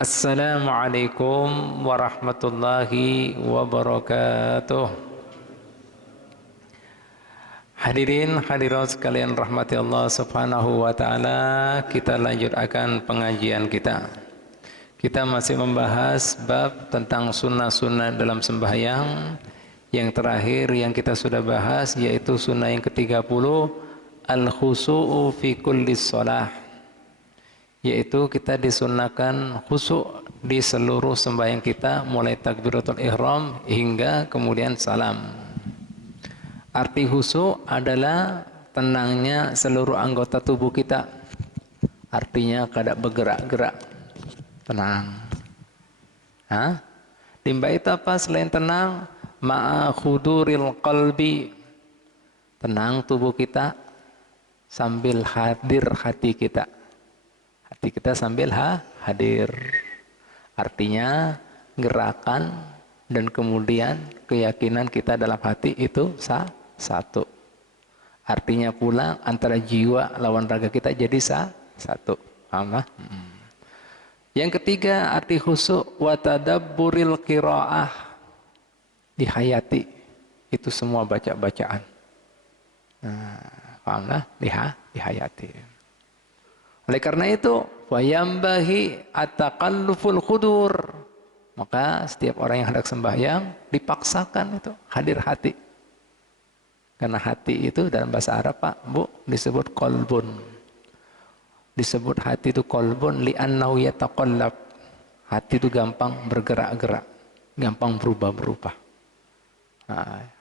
Assalamualaikum warahmatullahi wabarakatuh. Hadirin hadirat sekalian rahmati Allah subhanahu wa ta'ala, kita lanjutkan pengajian kita. Kita masih membahas bab tentang sunnah-sunnah dalam sembahyang. Yang terakhir yang kita sudah bahas yaitu sunnah yang ke-30, al-khusu'u fi kulli shalah, yaitu kita disunnahkan khusyuk di seluruh sembahyang kita, mulai takbiratul ihram hingga kemudian salam. Arti khusyuk adalah tenangnya seluruh anggota tubuh kita. Artinya kada bergerak-gerak, tenang. Timba itu apa selain tenang? Ma'a khuduril qalbi, tenang tubuh kita sambil hadir hati kita. Hati kita sambil hadir. Artinya gerakan dan kemudian keyakinan kita dalam hati itu satu. Artinya pula antara jiwa lawan raga kita jadi satu. Paham? Yang ketiga arti khusyuk wa tadabburil qiraah, dihayati itu semua baca-bacaan. Paham? Dihayati. Oleh karena itu, wayambahi ataqalluful khudur. Maka setiap orang yang hendak sembahyang dipaksakan itu hadir hati. Karena hati itu dalam bahasa Arab, Pak, Bu, disebut qalbun. Disebut hati itu qalbun li'annahu yataqallab. Hati itu gampang bergerak-gerak, gampang berubah-berubah.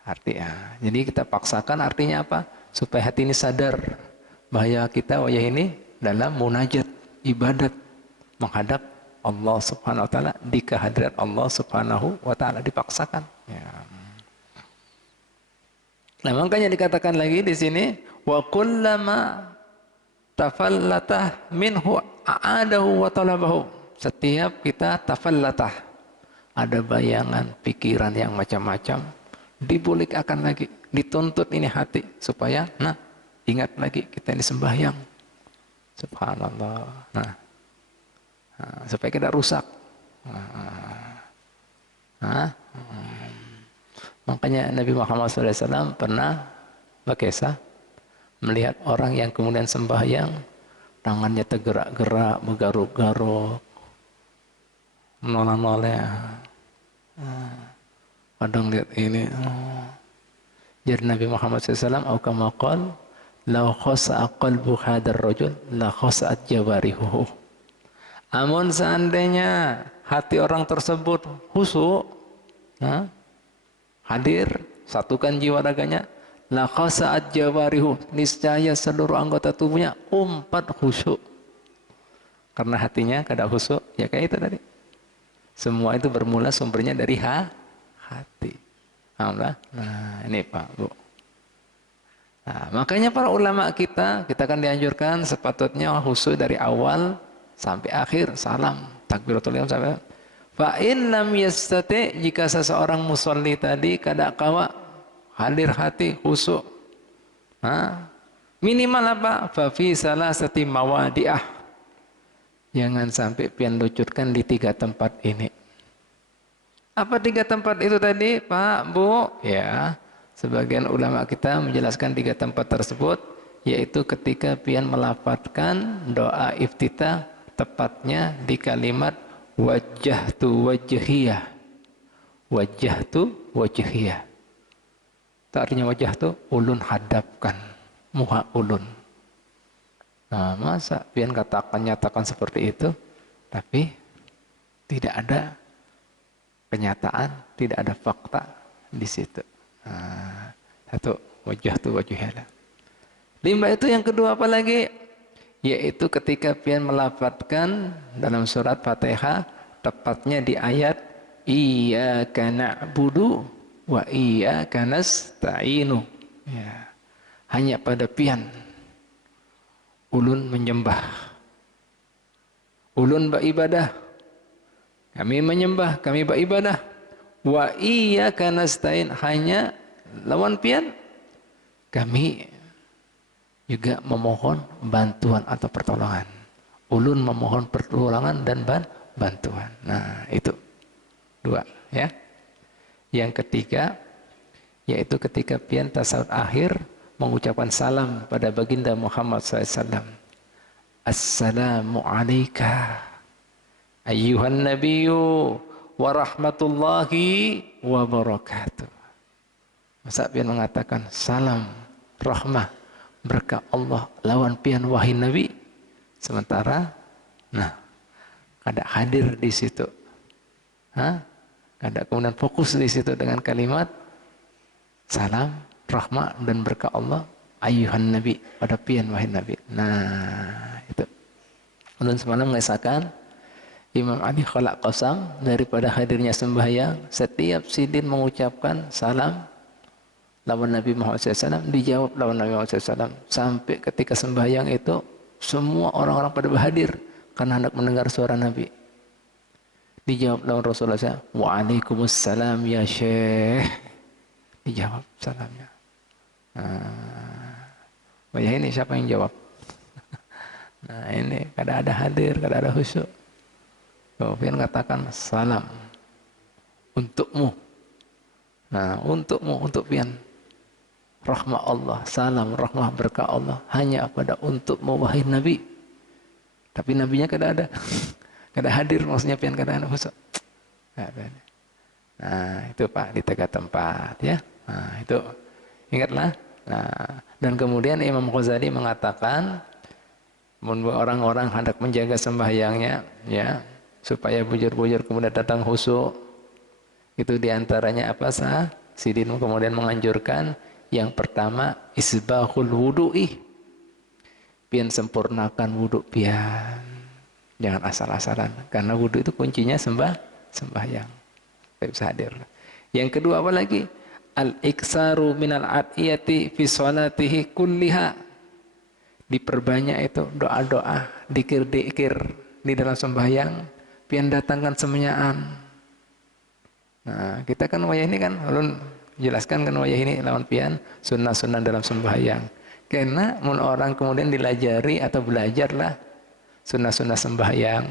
Artinya, jadi kita paksakan artinya apa? Supaya hati ini sadar bahwa kita ini dalam munajat, ibadat menghadap Allah subhanahu wa ta'ala, di kehadiran Allah subhanahu wa ta'ala, dipaksakan. Nah, makanya dikatakan lagi di sini, wa kullama tafallatah minhu a'adahu wa talabahu. Setiap kita tafallatah, ada bayangan, pikiran yang macam-macam, dibulikkan lagi, dituntut ini hati supaya ingat lagi kita ini sembahyang. Subhanallah. Supaya tidak rusak. Makanya Nabi Muhammad SAW pernah berkisah melihat orang yang kemudian sembahyang, tangannya tergerak-gerak, bergaruk-garuk, menoleh-noleh. Kadang lihat ini. Jadi Nabi Muhammad SAW aukamaqal, lau khosa'a qalbu hadar rajul la khosa'at jawarihuhu. Amun seandainya hati orang tersebut khusyuk, hadir, satukan jiwa raganya, la khosa'at jawarihu, niscaya seluruh anggota tubuhnya umpat khusyuk. Karena hatinya kada khusyuk, ya kayak itu tadi. Semua itu bermula sumbernya dari hati. Alhamdulillah. Nah, ini Pak, Bu. Makanya para ulama kita kan dianjurkan sepatutnya khusyuk dari awal sampai akhir, salam, takbiratul ihram sampai. Fa in lam yastati, jika seseorang musolli tadi kada kawa hadir hati khusyuk, minimal apa? Fa fi salasati mawadi'ah, jangan sampai pian lucutkan di 3 tempat ini. Apa 3 tempat itu tadi, Pak, Bu? Ya. Sebagian ulama kita menjelaskan 3 tempat tersebut, yaitu ketika pian melafadzkan doa iftitah, tepatnya di kalimat wajjahtu wajhiyah. Wajjahtu wajhiyah. Artinya wajjahtu, ulun hadapkan, muha ulun. Nah, masa pian nyatakan seperti itu, tapi tidak ada kenyataan, tidak ada fakta di situ. Satu, wajjahtu wajhiyah. 5 itu yang kedua apa lagi? Yaitu ketika pian melafadzkan dalam surat Fatihah, tepatnya di ayat iyyaka na'budu wa iyyaka nasta'inu. Ya. Hanya pada pian ulun menyembah, ulun beribadah, kami menyembah, kami beribadah. Wa iyyaka nasta'in, hanya lawan pian kami juga memohon bantuan atau pertolongan. Ulun memohon pertolongan dan bantuan. Nah, itu dua ya. Yang ketiga yaitu ketika pian tasawuf akhir mengucapkan salam pada baginda Muhammad SAW. Assalamu alayka ayyuhan nabiyyu wa rahmatullahi wa barakatuh. Masa pian mengatakan salam rahmah berkah Allah lawan pian wahai Nabi, sementara nah kada hadir di situ, kada kemudian fokus di situ dengan kalimat salam rahmah dan berkah Allah ayyuhan Nabi pada pian wahai Nabi. Nah itu ulun semalam mengisahkan Imam Ali khalaq qasam daripada hadirnya sembahyang, setiap sidin mengucapkan salam lawan Nabi Muhammad SAW, dijawab lawan Nabi Muhammad SAW, sampai ketika sembahyang itu semua orang-orang pada hadir karena hendak mendengar suara Nabi. Dijawab lawan Rasulullah SAW, waalaikumsalam ya Syekh. Dijawab salamnya. Nah, ya ini siapa yang jawab? Nah ini kada ada hadir, kada ada khusyuk. Kemudian katakan salam untukmu. Nah untukmu, untuk pian rahmah Allah, salam rahmah berkah Allah hanya pada untukmu wahai Nabi. Tapi nabinya kada ada. Kada hadir, maksudnya pian kada ada khusyuk. Nah itu Pak di tiga tempat ya. Nah itu ingatlah. Nah dan kemudian Imam Ghazali mengatakan orang-orang hendak menjaga sembahyangnya ya supaya bujur-bujur kemudian datang khusyuk, itu diantaranya apa sah? Sidin kemudian menganjurkan yang pertama isbahul wudu'i, pian sempurnakan wudhu pian, jangan asal-asalan karena wudhu itu kuncinya sembahyang. Bisa hadir. Yang kedua apa lagi? Al-iksaru minal adiyati fi sholatihi kulliha, diperbanyak itu doa-doa, dikir-dikir di dalam sembahyang, pian datangkan semenyaan. Nah, kita kan wayah ini kan, ulun jelaskan kan wayah ini lawan pian sunnah-sunnah dalam sembahyang. Karena mun orang kemudian dilajari atau belajarlah sunnah-sunnah sembahyang,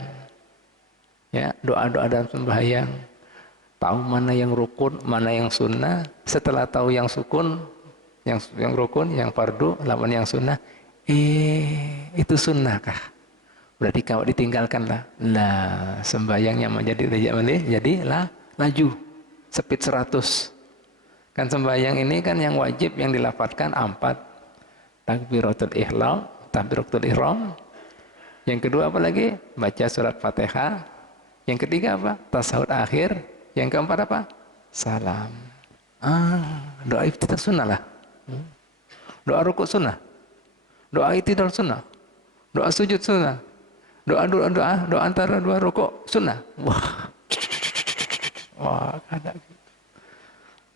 ya doa-doa dalam sembahyang, tahu mana yang rukun, mana yang sunnah. Setelah tahu yang sukun, yang rukun, yang fardu, lawan yang sunnah, itu sunnah kah? Berarti kalau ditinggalkanlah, lah sembahyangnya jadi laju, speed 100. Kan sembahyang ini kan yang wajib yang dilafadzkan 4, takbiratul ihram. Yang kedua apa lagi? Baca surat Fatihah. Yang ketiga apa? Tasawuf akhir. Yang keempat apa? Salam. Doa iftitah sunnah lah. Doa rukuk sunnah. Doa itidal sunnah. Doa sujud sunnah. Doa antara dua rukuk sunnah. Wah, ada gitu.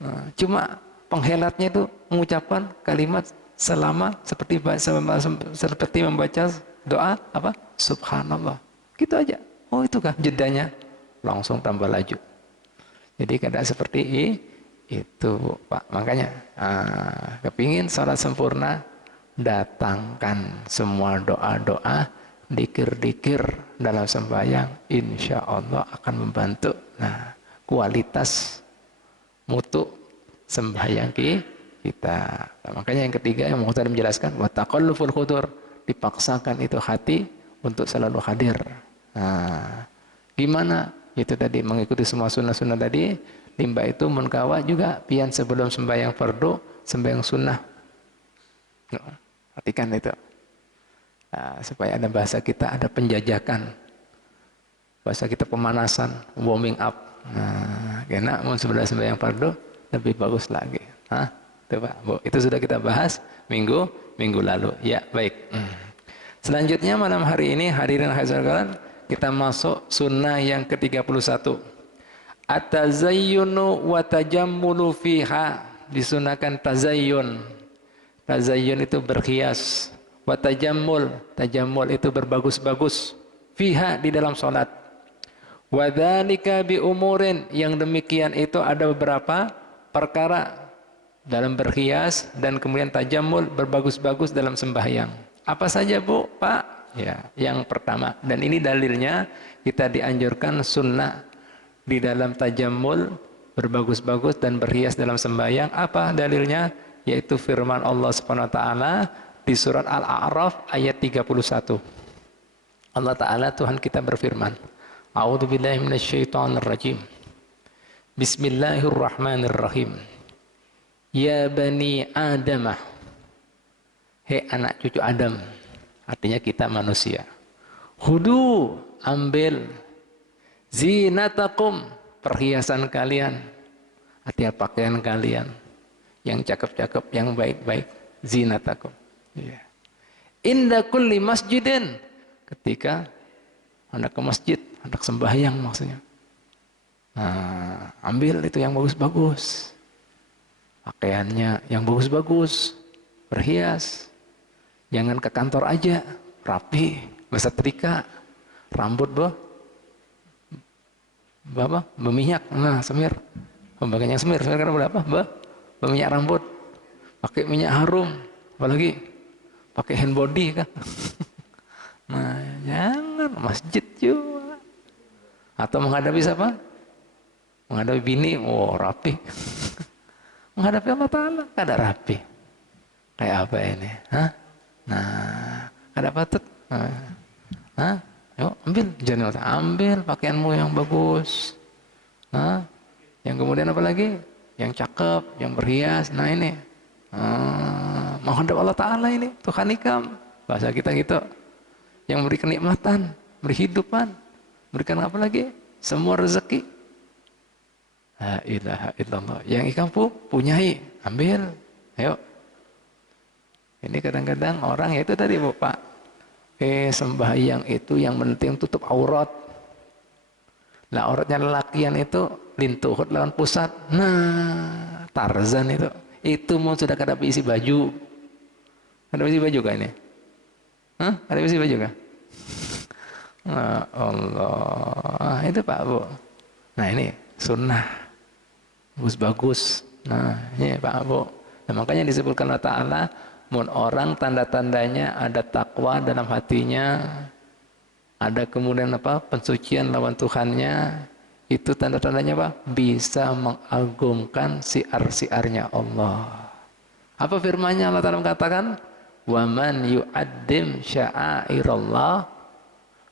Nah, cuma penghelatnya itu mengucapkan kalimat selama seperti membaca doa apa? Subhanallah. Gitu aja. Oh, itu kah jedanya? Langsung tambah laju. Jadi kada seperti itu, Pak. Makanya kepingin salat sempurna, datangkan semua doa-doa, dikir-dikir dalam sembahyang, insya Allah akan membantu. Nah, kualitas mutu sembahyang kita. Nah, makanya yang ketiga yang mau tadi menjelaskan, wa taqalluful khudur, dipaksakan itu hati untuk selalu hadir. Nah, gimana? Itu tadi mengikuti semua sunnah-sunnah tadi. Limbah itu munkawa juga pian sebelum sembahyang fardu, sembahyang sunnah. Perhatikan itu. Nah, supaya ada bahasa kita, ada penjajakan. Bahasa kita pemanasan, warming up. Nah, karena mau sebelah sembahyang fardu lebih bagus lagi. Itu Pak, Bu. Itu sudah kita bahas minggu lalu. Ya, baik. Selanjutnya malam hari ini hadirin hadirat kita masuk sunnah yang ke-31. At-tazayyunu wa tajammulu fiha, disunahkan tazayyun. Tazayyun itu berhias. Wa tajammul itu berbagus-bagus. Fiha, di dalam salat. Wa dzalika bi umurin, yang demikian itu ada beberapa perkara dalam berhias dan kemudian tajammul berbagus-bagus dalam sembahyang. Apa saja Bu, Pak? Ya, yang pertama. Dan ini dalilnya kita dianjurkan sunnah di dalam tajammul, berbagus-bagus dan berhias dalam sembahyang. Apa dalilnya? Yaitu firman Allah Subhanahu wa taala di surat Al-A'raf ayat 31. Allah taala Tuhan kita berfirman, A'udzubillahi minasyaitonirrajim. Bismillahirrahmanirrahim. Ya bani Adamah. Hei anak cucu Adam. Artinya kita manusia. Hudu, ambil zinatakum, perhiasan kalian. Artinya pakaian kalian yang cakep-cakep, yang baik-baik. Zinatakum. Ya. Inda kulli masjidin, ketika hendak ke masjid, hendak sembahyang maksudnya. Nah, ambil itu yang bagus-bagus. Pakaiannya yang bagus-bagus, berhias. Jangan ke kantor aja, rapi, bersetrika, rambut berminyak. Nah, semir. Pembagainya semir karena berapa? Berminyak rambut. Pakai minyak harum, apalagi pakai hand body kan. Nah, jangan masjid juga. Atau menghadapi siapa? Menghadapi bini, oh rapi. Menghadapi Allah Ta'ala, kada rapi. Kayak apa ini? Hah? Nah, kada patut. Hah? Yuk, ambil. Jangan ambil pakaianmu yang bagus. Hah? Yang kemudian apa lagi? Yang cakep, yang berhias. Nah ini. Menghadap Allah Ta'ala ini. Tuhan ikam. Bahasa kita gitu. Yang memberi kenikmatan, beri hidupan. Berikan apa lagi? Semua rezeki. La ilaha illallah. Yang ikam punyai, ambil. Ayo. Ini kadang-kadang orang ya itu tadi Pak. Sembahyang itu yang penting tutup aurat. Lah auratnya lelakian itu lintuhut lawan pusat. Nah, Tarzan itu. Itu mau sudah kada isi baju. Kada isi baju kah ini? Hah? Kada isi baju kah? Nah, Allah. Itu Pak Bu. Nah, ini sunnah. Bagus-bagus. Nah, ini Pak Bu. Nah, makanya disebutkan Allah Ta'ala, mun orang tanda-tandanya ada takwa dalam hatinya, ada kemudian apa? Pensucian lawan Tuhannya, itu tanda-tandanya apa? Bisa mengagungkan siar-siarnya Allah. Apa firman-Nya Allah Ta'ala mengatakan? Wa man yu'addim sya'airallah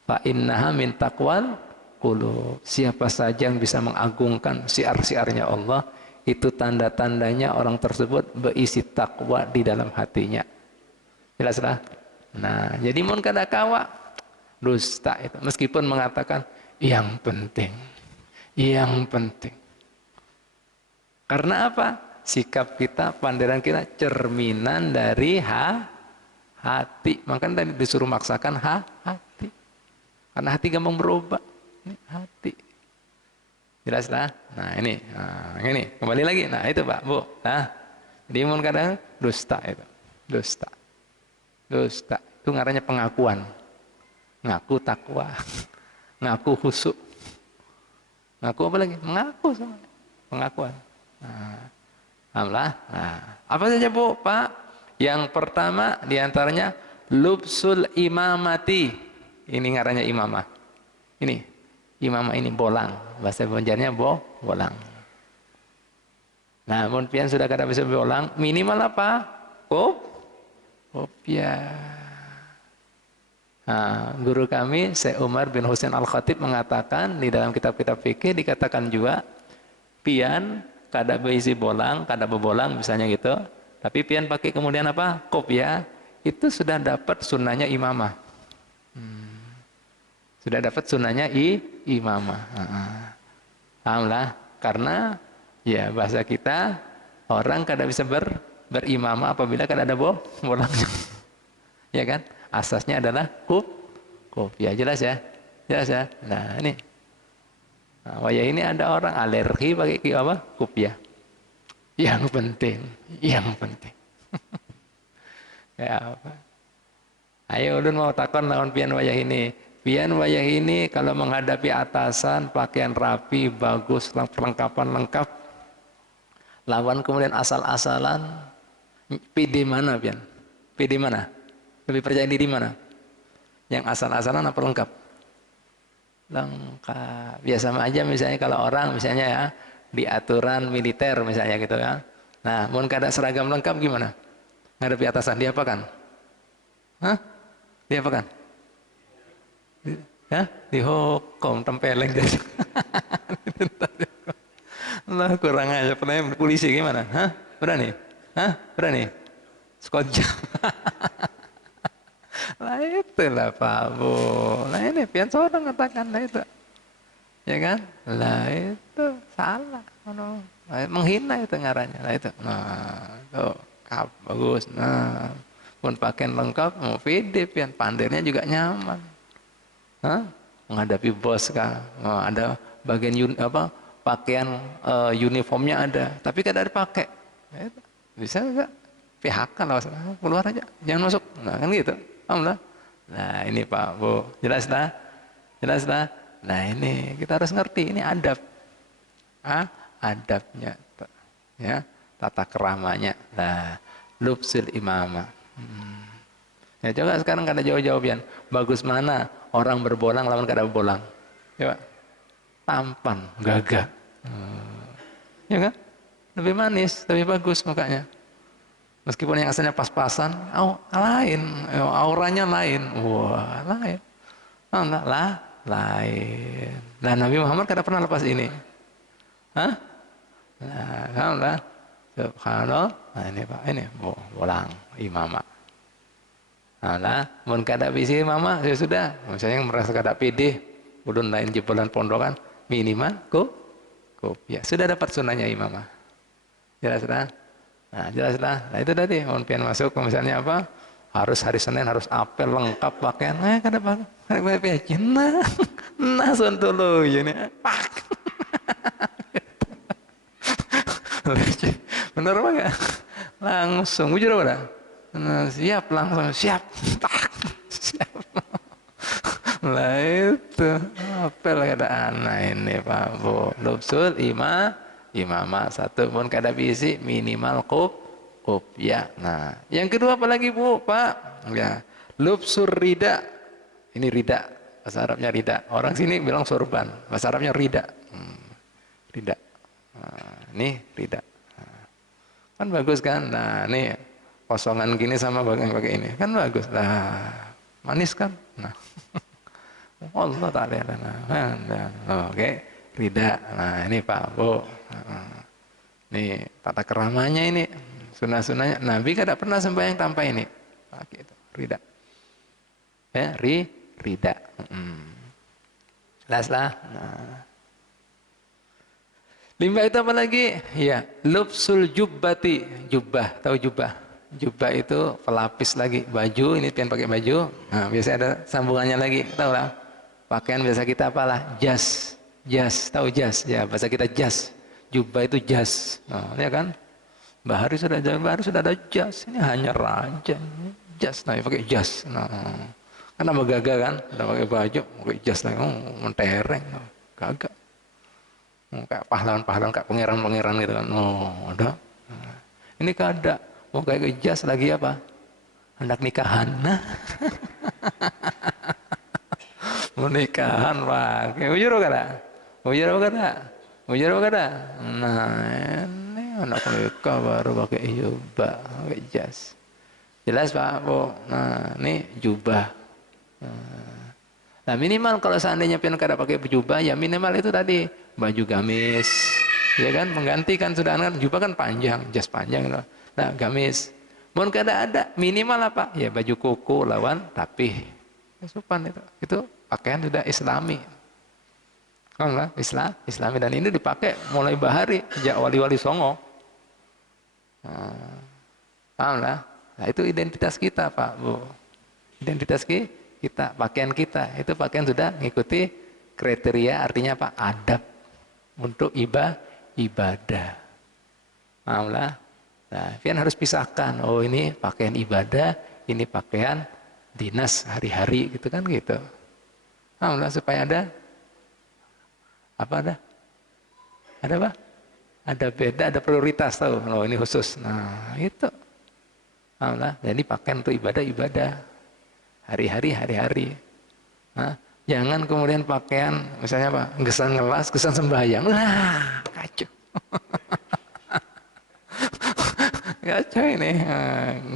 fa innaha min taqwal qulub. Siapa saja yang bisa mengagungkan siar-siarnya Allah, itu tanda-tandanya orang tersebut berisi takwa di dalam hatinya. Jelaslah. Nah, jadi mun kada kawa dusta itu. Meskipun mengatakan yang penting. Yang penting. Karena apa? Sikap kita, pandangan kita cerminan dari hati. Makanya tadi disuruh maksakan hati. Karena hati gampang berubah. Hati. Jelaslah. Nah ini kembali lagi. Nah itu Pak Bu. Nah, jadi mun kadang dusta itu, dusta itu ngarannya pengakuan, ngaku takwa, ngaku khusyuk, ngaku apa lagi? Mengaku sama pengakuan. Nah, alhamdulillah. Nah, apa saja Bu Pak? Yang pertama diantaranya lubsul imamati. Ini ngarannya imamah. Ini imamah ini bolang, bahasa Banjarnya bolang. Nah, mun pian sudah kada bisa bolang, minimal apa? Kopiah. Nah, guru kami Syekh Umar bin Husain Al-Khatib mengatakan di dalam kitab-kitab fikih dikatakan juga pian kada berisi bolang, kada bebolang misalnya gitu. Tapi pian pakai kemudian apa? Kopiah, itu sudah dapat sunnahnya imamah. Sudah dapat sunnahnya imamah. Alhamdulillah, karena ya bahasa kita orang kada bisa berimamah apabila kada ada bolangnya. Ya kan? Asasnya adalah kopiah. Jelas ya? Jelas ya? Nah, ini. Nah, wayah ini ada orang alergi pakai apa? Kopiah. Yang penting. Kayak apa? Ayo ulun mau takon lawan pian wayah ini. Pian wayah ini kalau menghadapi atasan pakaian rapi, bagus, perlengkapan lengkap. Lawan kemudian asal-asalan. PD mana pian? PD mana? Lebih percaya diri mana? Yang asal-asalan apa lengkap? Lengkap. Biasa aja misalnya kalau orang misalnya ya di aturan militer misalnya gitu ya. Nah, mun kada seragam lengkap gimana? Ngadepi atasan dia apa kan? Hah? Dia apa kan? Ya, dihukum tempeleng jadi. Lah kurang aja pernah polisi gimana? Hah? Berani? Hah? Berani? Scott jam. Lah itulah Pak Bu. Lah ini pian seorang katakan lah itu. Ya kan? Lah itu salah. Menghina itu ngarannya. Lah itu. Nah, tuh bagus. Nah, pun pakaian lengkap, mau pede pian pandirnya juga nyaman. Hah? Menghadapi bos kah? Oh, ada bagian pakaian uniformnya ada, tapi kada dipakai. Ya, bisa enggak? PHK lah, keluar aja, jangan masuk. Nah kan gitu. Alhamdulillah. Nah ini Pak Bu, jelas lah, jelas lah. Nah ini kita harus ngerti, ini adab, adabnya, ya, tata keramanya. Nah, lubsul imamah. Ya coba sekarang kada jawab-jawaban. Bagus mana orang berbolang lawan kada berbolang? Coba. Tampan, gagah. Ya kan? Lebih manis, lebih bagus mukanya. Meskipun yang asalnya pas-pasan, lain, auranya lain. Wah, lain. Enggak lah, lain. Nah, Nabi Muhammad kada pernah lepas ini. Hah? Nah, alhamdulillah. Subhanallah. Nah, ini Pak, ini bolang imamah. Nah, mun kada bisi imamah, ya sudah. Misalnya yang merasa kada pede, ulun lain jebolan pondokan, minimal ya sudah dapat sunahnya imamah. Jelas lah. Nah, jelas lah. Nah, itu tadi mun pian masuk misalnya apa? Harus hari Senin harus apel lengkap pakaian. Kada apa? Kada piye nah. Nah, sontolo ini. Pak. Benar apa enggak? Langsung bujur apa dah? Nah, siap langsung siap. Siap. Lah itu apel keadaan. Nah ini Pak Bu, lubsul imamah satu pun kada bisi minimal kup ya. Nah yang kedua apa lagi Bu Pak? Ya lubsur rida. Ini rida, bahasa Arabnya rida. Orang sini bilang sorban, bahasa Arabnya rida. Rida. Nah, ini rida. Nah, kan bagus kan? Nah ini kosongan gini sama pakai ini kan bagus lah, manis kan? Nah. Allah Ta'ala. Oke, rida. Nah ini Pak Bu. Ini tata keramanya ini. Sunah-sunahnya. Nabi kada pernah sembahyang tanpa ini. Pakai itu. Rida. Ya, rida. Jelas lah. Nah. Limbah itu apa lagi? Ya, lubsul jubbati. Jubbah, tahu jubbah? Jubbah itu pelapis lagi. Baju, ini pian pakai baju. Nah, biasanya ada sambungannya lagi. Tahu lah. Pakaian biasa kita apalah? Jas, tahu jas? Ya bahasa kita jas. Jubah itu jas. Nah, ya kan? Bahari sudah ada jas. Ini hanya raja. Jas, nah pakai jas. Nah, kan nama gagah kan? Udah pakai baju, pakai jas lagi. Mentereng, gagah. Kayak pahlawan-pahlawan, kayak pangeran-pangeran gitu kan. Ada. Nah, ini kada. Mau kayak jas lagi apa? Hendak nikahan. Nah. Nikahan pakai ujur kada. Nah ini anak nikah baru pakai jubah, pakai jas. Jelas Pak Bu. Nah ini jubah. Nah minimal kalau seandainya pian kada pakai jubah, ya minimal itu tadi baju gamis, ya kan menggantikan sudah kan jubah kan panjang, jas panjang. Nah gamis. Mau kada ada minimal apa? Ya baju koko lawan rapih. Sopan itu. Itu pakaian sudah Islami. Enggak, Islami dan ini dipakai mulai bahari sejak wali-wali Songo. Nah, itu identitas kita Pak Bu. Identitas kita, pakaian kita. Itu pakaian sudah mengikuti kriteria artinya apa? Adab untuk ibadah. Nah, pian harus pisahkan. Oh ini pakaian ibadah, ini pakaian dinas hari-hari gitu kan gitu. Alhamdulillah supaya ada apa ada apa? Ada beda, ada prioritas tahu. Oh ini khusus. Nah itu. Alhamdulillah. Jadi pakaian untuk ibadah. hari-hari. Hah? Jangan kemudian pakaian, misalnya apa, gesan ngelas, gesan sembahyang, lah kacau. Kacau ini.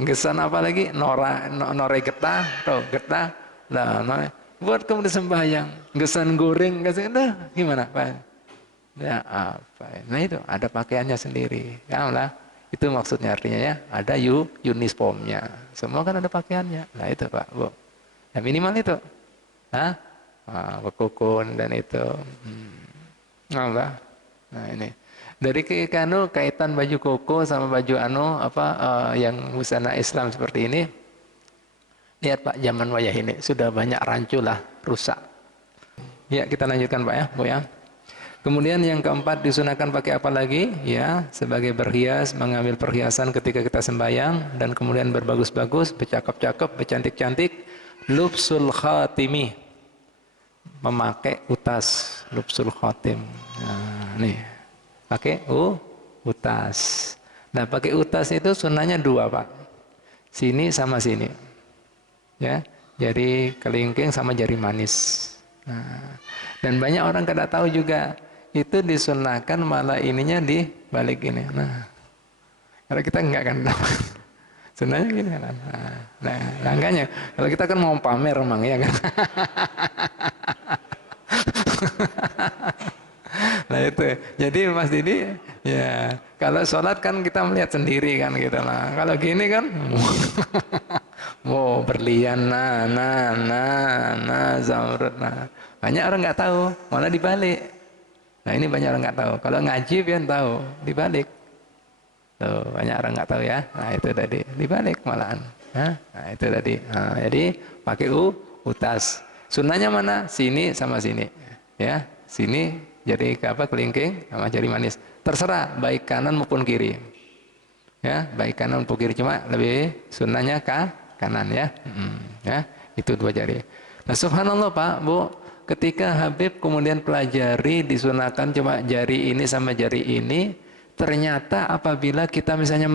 Gesan apa lagi, nore getah, tuh getah, lah, buat kemudian sembahyang, gesan goreng, gesan, gimana Pak? Ya apa? Nah itu ada pakaiannya sendiri, ya lah. Itu maksudnya artinya ya, ada uniformnya. Semua kan ada pakaiannya. Nah itu Pak, Bu. Ya minimal itu. Hah? Bekukun dan itu. Nah, nah ini. Dari kaitan baju koko sama baju yang busana Islam seperti ini. Lihat Pak, zaman wayah ini sudah banyak rancu lah, rusak. Ya, kita lanjutkan Pak ya, Bu ya. Kemudian yang keempat, disunahkan pakai apa lagi? Ya, sebagai berhias, mengambil perhiasan ketika kita sembahyang dan kemudian berbagus-bagus, bercakap-cakap, bercantik-cantik. Lubsul khatimi, memakai utas, lubsul khatim. Nah, nih, pakai utas. Nah, pakai utas itu sunnahnya dua Pak, sini sama sini. Ya, jari kelingking sama jari manis. Nah, dan banyak orang kada tahu juga. Itu disunahkan malah ininya di balik ini. Nah, kalau kita enggak kan, sunahnya gini kan. Nah, langkahnya kalau kita kan mau pamer emang ya kan. Nah itu, jadi Mas Didi, ya kalau sholat kan kita melihat sendiri kan gitu lah. Kalau gini kan, wow berlian, zamrud, banyak orang nggak tahu, malah dibalik. Nah ini banyak orang nggak tahu. Kalau ngaji pian tahu, dibalik. Tuh banyak orang nggak tahu ya. Nah itu tadi dibalik malahan. Nah itu tadi. Nah, jadi pakai utas. Sunnahnya mana? Sini sama sini. Ya, sini jadi kelingking sama jari manis. Terserah baik kanan maupun kiri. Ya, baik kanan maupun kiri, cuma lebih sunnahnya kanan ya. Ya, itu dua jari. Nah subhanallah Pak, Bu. Ketika Habib kemudian pelajari disunahkan cuma jari ini sama jari ini, ternyata apabila kita misalnya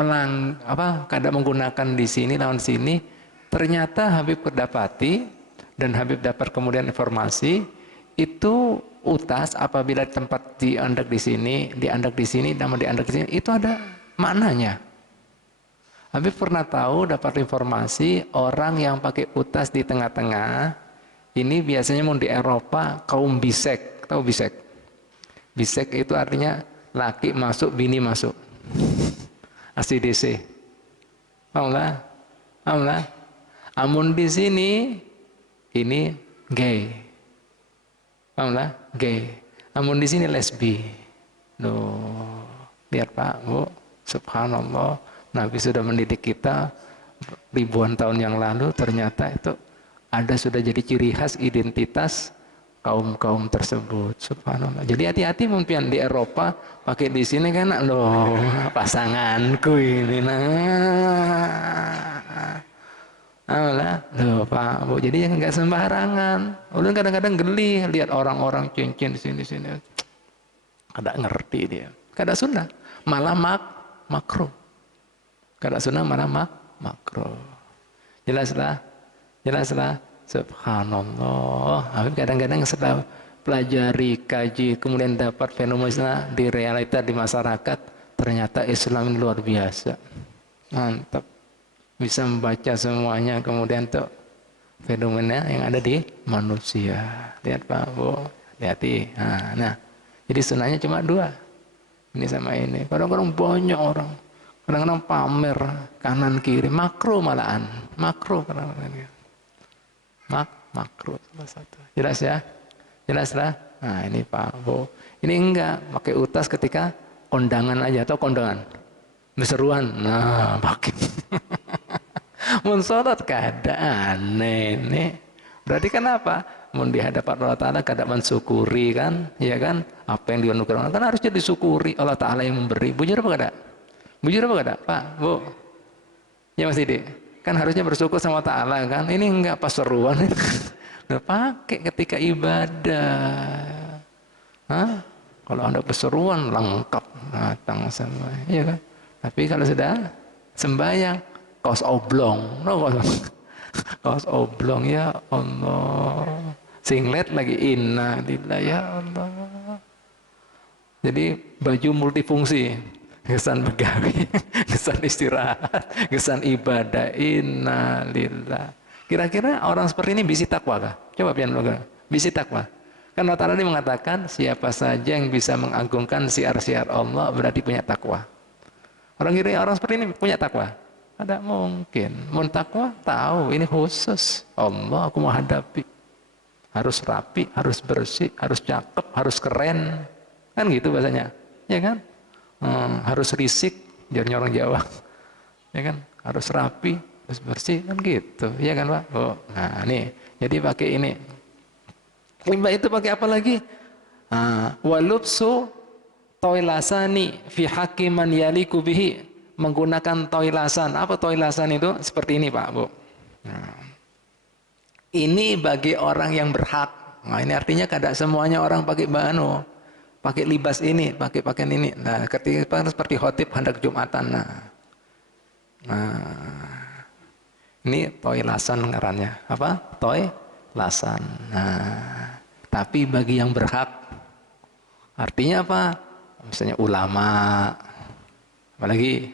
kadang menggunakan di sini lawan sini, ternyata Habib kedapati dan Habib dapat kemudian informasi itu utas apabila tempat diandak di sini, diandak di sini, nama diandak di sini, itu ada maknanya. Habib pernah tahu, dapat informasi orang yang pakai utas di tengah-tengah. Ini biasanya mau di Eropa kaum bisek, tahu bisek? Bisek itu artinya laki masuk, bini masuk. ACDC. Paham lah? Amun di sini ini gay. Paham lah? Gay. Amun di sini lesbi. Loh, lihat Pak, Bu, subhanallah, Nabi sudah mendidik kita ribuan tahun yang lalu, ternyata itu ada sudah jadi ciri khas identitas kaum-kaum tersebut. Subhanallah. Jadi hati-hati mungkin di Eropa pakai di sini kan loh pasanganku ini loh Pak Bu. Jadi enggak sembarangan. Udah kadang-kadang geli lihat orang-orang cincin di sini. Kada ngerti dia. Kada sunnah, malah makruh. Kada sunnah malah makruh. Jelaslah, subhanallah. Habib kadang-kadang setelah pelajari, kaji, kemudian dapat fenomena di realita di masyarakat, ternyata Islam ini luar biasa. Mantap. Bisa membaca semuanya, kemudian tuh fenomena yang ada di manusia. Lihat Pak Bu, hati-hati. Nah, jadi sunahnya cuma dua. Ini sama ini. Kadang-kadang banyak orang. Kadang-kadang pamer kanan kiri, makruh malahan. Makruh kadang-kadang. Makruh salah satu. Jelas ya? Jelas lah? Nah ini Pak Bu. Ini enggak pakai utas ketika kondangan aja atau kondangan berseruan. Nah pakai. Mun sholat keadaan ini. Berarti kan apa? Mun di hadapan Allah Ta'ala kada mensyukuri kan? Ya kan? Apa yang dianugerahkan kan harusnya disyukuri. Allah Ta'ala yang memberi. Bujur apa kada? Bujur apa kada? Pak Bu. Ya Mas Didi. Kan harusnya bersyukur sama Ta'ala kan. Ini enggak pas seruan. Nggak pakai ketika ibadah. Kalau Anda berseruan lengkap datang semua. Iya kan? Tapi kalau sudah sembahyang kaos oblong. Kaos oblong ya Allah. Singlet lagi innalillah ya Allah. Jadi baju multifungsi, kesan begawi, kesan istirahat, kesan ibadah. Innalillah. Kira-kira orang seperti ini bisa takwa kah? Coba pian lo, bisa takwa. Kan Allah Ta'ala ini mengatakan siapa saja yang bisa mengagungkan siar-siar Allah berarti punya takwa. Orang kira orang seperti ini punya takwa? Ada mungkin. Mau takwa tahu ini khusus Allah aku mau hadapi. Harus rapi, harus bersih, harus cakep, harus keren. Kan gitu bahasanya, ya kan? Harus risik, jarnya orang Jawa, ya kan? Harus rapi, harus bersih, kan gitu, ya kan Pak? Oh, nah nih, jadi pakai ini. Limbah itu pakai apa lagi? Walubsu toilasani fi hakiman yaliku bihi, menggunakan toilasan. Apa toilasan itu? Seperti ini Pak, Bu. Nah, ini bagi orang yang berhak. Nah, ini artinya kada semuanya orang pakai banu. Pakai libas ini, pakai pakaian ini. Nah, ketika seperti khotib hendak Jumatan. Nah, ini toilasan ngarannya. Apa? Toilasan. Nah, tapi bagi yang berhak, artinya apa? Misalnya ulama, apalagi?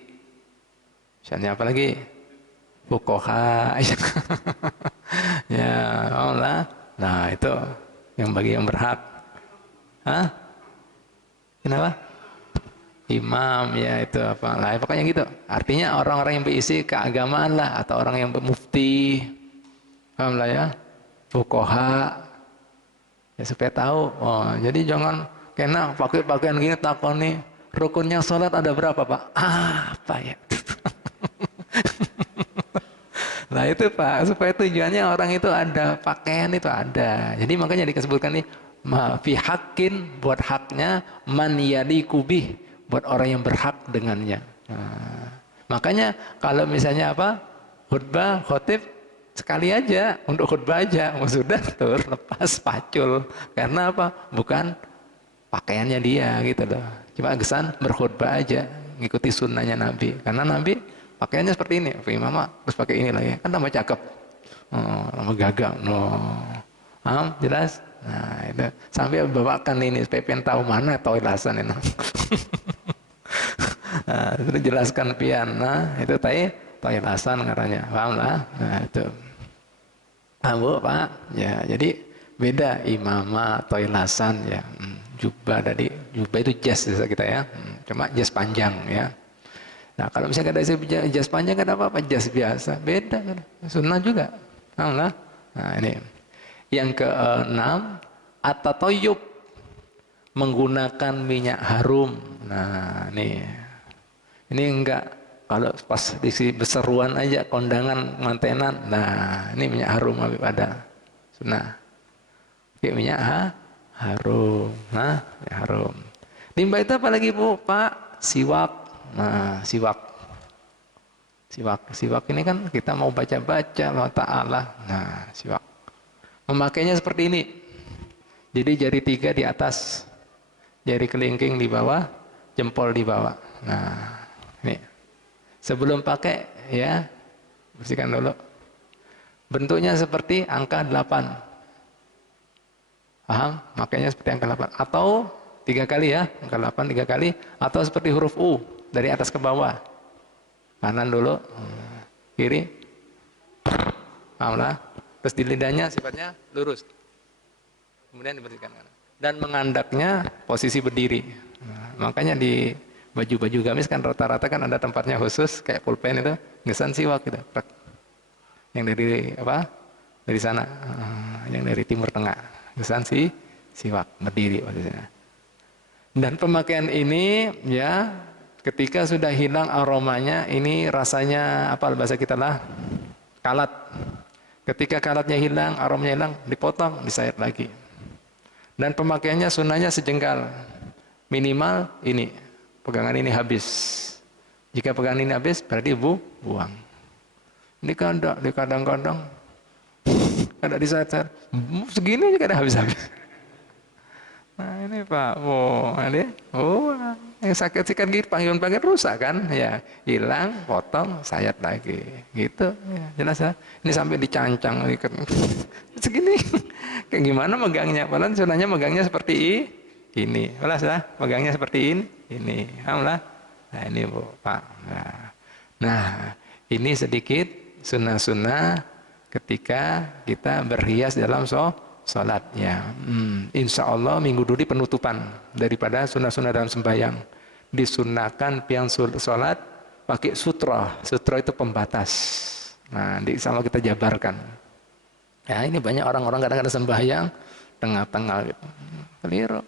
Misalnya apalagi? Fuqaha. Ya, Allah. Nah, itu yang bagi yang berhak. Hah? Kenapa? Imam ya itu apa lah pokoknya gitu. Artinya orang-orang yang berisi keagamaan lah atau orang yang mufti, paham lah ya, fuqaha ya supaya tahu. Oh jadi jangan kena pakai pakaian gini takon nih rukunnya sholat ada berapa Pak? Apa ya? Nah itu Pak supaya tujuannya orang itu ada pakaian itu ada. Jadi makanya disebutkan nih fi haqqin buat haknya man yaliku bih buat orang yang berhak dengannya. Nah, makanya kalau misalnya apa khutbah khotib sekali aja untuk khutbah aja sudah tur lepas pacul karena apa bukan pakaiannya dia gitu loh. Cuma kesan berkhutbah aja ngikuti sunnahnya Nabi karena Nabi pakaiannya seperti ini. Imam terus pakai ini lagi kan tambah cakep. Tambah gagah. Jelas? Nah, itu sampai bawakan ini supaya pengen tahu mana toilasan ini. Nah, itu jelaskan pian. Nah, itu toilasan katanya. Paham lah? Nah, itu. Bu, Pak. Ya, jadi beda imamah, toilasan ya. Jubah tadi, jubah itu jas kita ya. Cuma jas panjang ya. Nah, kalau misalnya ada jas panjang kan apa-apa, jas biasa. Beda kan. Sunnah juga. Paham lah? Nah, ini. Yang keenam, at-tatayyub, menggunakan minyak harum. Nah, ini enggak kalau pas di beseruan aja kondangan mantenan. Nah, ini minyak harum habis ada. Sunnah. Oke, minyak harum. Nah, minyak harum. Limbah itu apa lagi, Bu? Pak, siwak. Nah, siwak. Siwak ini kan kita mau baca-baca Allah Ta'ala. Nah, siwak. Memakainya seperti ini. Jadi jari 3 di atas, jari kelingking di bawah, jempol di bawah. Nah, ini. Sebelum pakai ya, bersihkan dulu. Bentuknya seperti angka 8. Paham? Makanya seperti angka 8. Atau 3 kali ya, angka 8 3 kali. Atau seperti huruf U, dari atas ke bawah. Kanan dulu, kiri. Paham lah? Terus di lidahnya sifatnya lurus. Kemudian dibersihkan. Dan mengandaknya posisi berdiri. Nah, makanya di baju-baju gamis kan rata-rata kan ada tempatnya khusus kayak pulpen itu, ngesan siwak gitu. Yang dari apa? Dari sana. Yang dari timur tengah. Ngesan siwak berdiri posisinya. Dan pemakaian ini ya ketika sudah hilang aromanya, ini rasanya apa bahasa kita lah? Kalat. Ketika kalatnya hilang, aromanya hilang, dipotong, disayat lagi. Dan pemakaiannya sunnahnya sejengkal. Minimal ini, pegangan ini habis. Jika pegangan ini habis, berarti buang. Ini kadang-kadang, ada disayat-sayat, segini aja kadang habis-habis. Nah ini Pak, ini, Yang sakit-sakit gigi panggil-panggil rusak kan? Ya, hilang, potong, sayat lagi. Gitu. Ya, jelas ya. Ini sampai dicancang ikat. Segini. Kayak gimana megangnya? Padahal sunahnya megangnya seperti ini. Jelas ya? Megangnya seperti ini. Ini. Alhamdulillah. Nah, ini Bu, Pak. Nah, ini sedikit sunnah-sunnah ketika kita berhias dalam sholat ya. Insya Allah minggu dulu penutupan daripada sunnah-sunnah dalam sembahyang. Disunahkan piang sholat pakai sutra. Sutra itu pembatas. Nah, insya Allah kita jabarkan. Ya, ini banyak orang-orang kadang-kadang sembahyang tengah-tengah gitu. Keliru.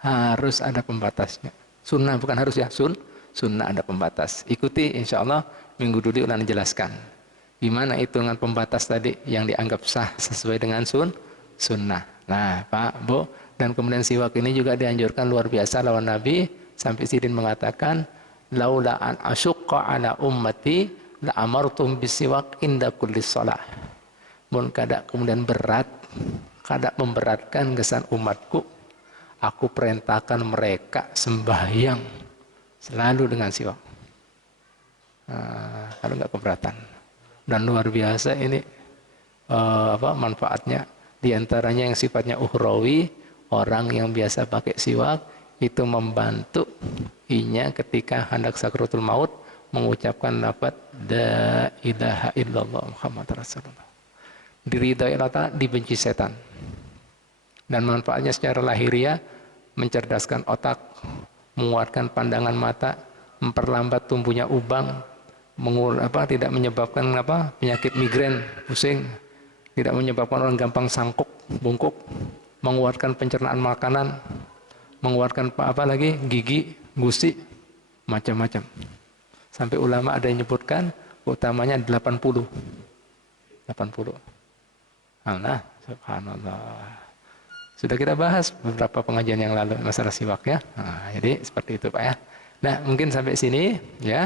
Harus ada pembatasnya. Sunnah bukan harus ya, sunnah ada pembatas. Ikuti insya Allah minggu dulu ulang jelaskan. Gimana hitungan pembatas tadi yang dianggap sah sesuai dengan sunnah. Nah, Pak, Bu, dan kemudian siwak ini juga dianjurkan luar biasa lawan Nabi sampai Sidin mengatakan, laula an asyqa ala ummati la amartum bisiwak inda kulli shalah. Mun kada kemudian berat, kada memberatkan kesan umatku, aku perintahkan mereka sembahyang selalu dengan siwak. Nah, kalau nggak keberatan. Dan luar biasa ini manfaatnya. Di antaranya yang sifatnya ukhrawi, orang yang biasa pakai siwak itu membantu inya ketika hendak sakratul maut mengucapkan lafaz la ilaha illallah Muhammad Rasulullah. Diridhai Allah, dibenci setan. Dan manfaatnya secara lahiriah mencerdaskan otak, menguatkan pandangan mata, memperlambat tumbuhnya ubang, tidak menyebabkan penyakit migrain, pusing, tidak menyebabkan orang gampang sangkuk, bungkuk, menguatkan pencernaan makanan, menguatkan gigi, gusi, macam-macam. Sampai ulama ada yang menyebutkan utamanya 80. Allah, subhanallah. Sudah kita bahas beberapa pengajian yang lalu masalah siwak ya. Nah, jadi seperti itu Pak ya. Nah, mungkin sampai sini ya.